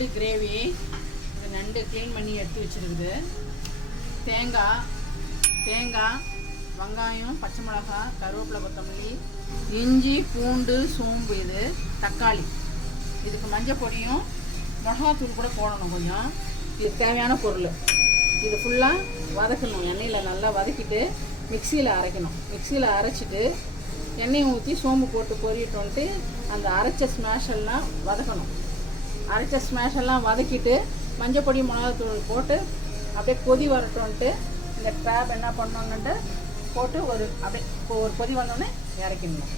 நண்டு கிரேவி. இது நண்டு க்ளீன் பண்ணி எடுத்து வச்சுருக்குது. தேங்காய், வெங்காயம், பச்சை மிளகாய், கருவேப்பிலை, கொத்தமல்லி, இஞ்சி, பூண்டு, சோம்பு, இது தக்காளி. இதுக்கு மஞ்சள் பொடியும் மிளகாத்தூள் கூட போடணும் கொஞ்சம். இது தேவையான பொருள். இது ஃபுல்லாக வதக்கணும். எண்ணெயில் நல்லா வதக்கிட்டு மிக்சியில் அரைக்கணும். மிக்சியில் அரைச்சிட்டு எண்ணெயை ஊற்றி சோம்பு போட்டு பொரியட்டோன்ட்டு அந்த அரைச்ச ஸ்மேஷெல்லாம் வதக்கணும். அரைச்ச ஸ்மேஷெல்லாம் வதக்கிட்டு மஞ்சள் பொடி, மிளகாத்தூள் போட்டு அப்படியே கொதி வரட்டோன்ட்டு இந்த கிராப் என்ன பண்ணணுன்ட்டு போட்டு ஒரு கொதி வந்தோடனே இறக்கிடணும்.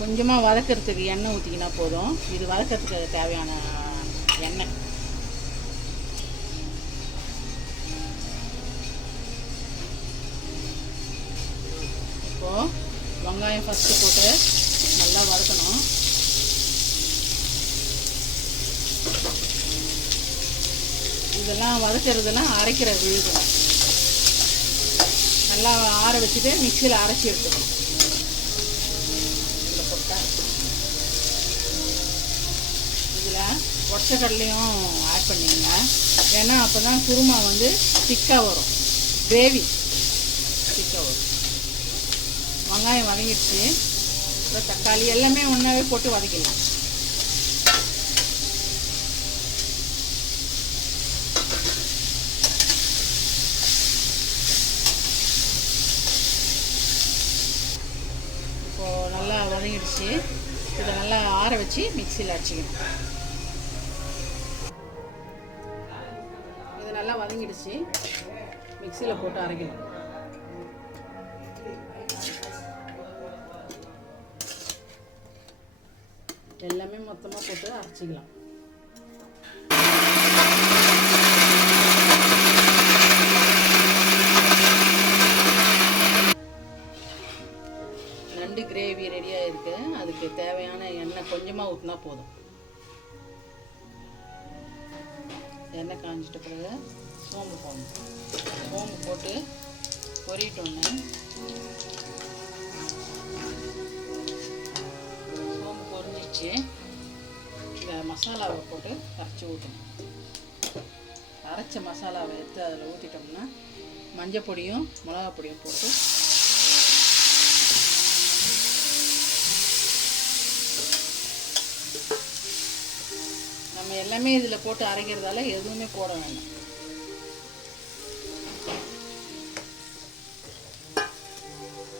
கொஞ்சமாக வதக்கிறதுக்கு எண்ணெய் ஊற்றிக்கினா போதும். இது வதக்கிறதுக்கு தேவையான எண்ணெய். இப்போது வெங்காயம் ஃபஸ்ட்டு போட்டு நல்லா வதக்கணும். இதெல்லாம் வதக்கிறதுலாம் அரைக்கிற விழுகணும். நல்லா ஆற வச்சுட்டு மிக்சியில் அரைச்சி எடுத்துக்கணும். இதில் போட்டால் இதில் ஒற்றைக்கடலையும் ஆட் பண்ணிங்க. ஏன்னா அப்போ தான் குருமா திக்காக வரும், கிரேவி திக்காக வரும். வெங்காயம் வதங்கிடுச்சு. அப்புறம் தக்காளி எல்லாமே ஒன்றாவே போட்டு வதக்கிடலாம். இப்போது நல்லா வதங்கிடுச்சு. இதை நல்லா ஆற வச்சு மிக்சியில் அடிச்சிக்கணும். இது நல்லா வதங்கிடுச்சு. மிக்சியில் போட்டு அரைக்கணும். எல்லாமே மொத்தமாக போட்டு அரைச்சிக்கலாம். நண்டு கிரேவி ரெடியாக இருக்குது. அதுக்கு தேவையான எண்ணெய் கொஞ்சமாக ஊற்றினா போதும். எண்ணெய் காஞ்சிட்ட பிறகு சோம்பு போடணும். சோம்பு போட்டு பொரியட்டோன்னு சோம்பு பொரிஞ்சிச்சு. இந்த மசாலாவை போட்டு அரைச்சி ஊற்றணும். அரைச்ச மசாலாவை எடுத்து அதில் ஊற்றிட்டோம்னா மஞ்சள் பொடியும் மிளகா பொடியும் போட்டு நம்ம எல்லாமே இதில் போட்டு அரைக்கிறதால எதுவுமே போட வேண்டாம்.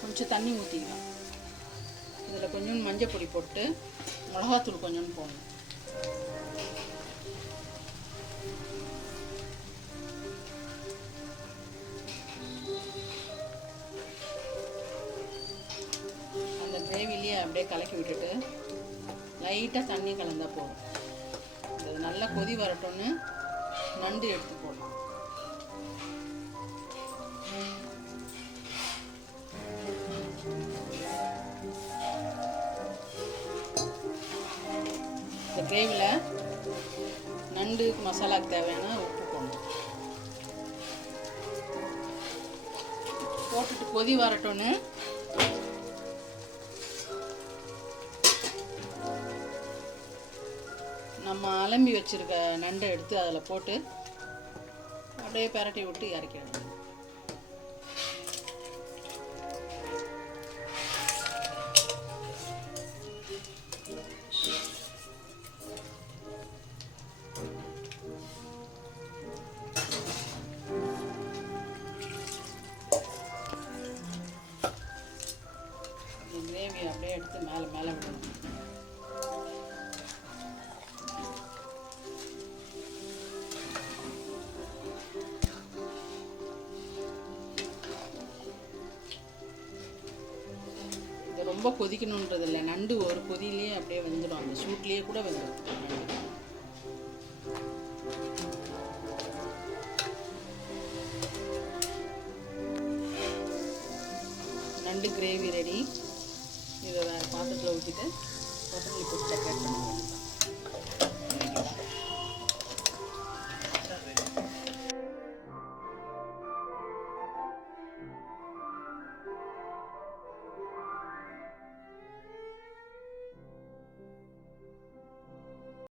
கொஞ்சம் தண்ணி ஊற்றிக்கலாம். இதில் கொஞ்சம் மஞ்சள் பொடி போட்டு மிளகாத்தூள் கொஞ்சம் போடணும். அந்த கிரேவிலேயே அப்படியே கலக்கி விட்டுட்டு லைட்டாக தண்ணி கலந்தால் போதும். இது நல்லா கொதி வரட்டும்னு நண்டு எடுத்து போடலாம். இந்த கிரேவியில் நண்டு மசாலாவுக்கு தேவையான உப்பு போடணும். போட்டுட்டு கொதி வரட்டும்னு நம்ம அலம்பி வச்சுருக்க நண்டை எடுத்து அதில் போட்டு அப்படியே பிரட்டி விட்டு இறக்கிடணும். கிரேவி அப்படியே எடுத்து மேலே மேலே விடணும். ரொம்ப கொதிக்கணுன்றது இல்லை. நண்டு ஒரு கொதியிலேயே அப்படியே வெந்துடும். அந்த சூட்லேயே கூட வெந்துடும். நண்டு கிரேவி ரெடி. இதை வேறு பாத்திரத்தில் ஊற்றிட்டு கொத்தமல்லி போட்டு டெக்கரேட் பண்ண வேண்டியதுதான்.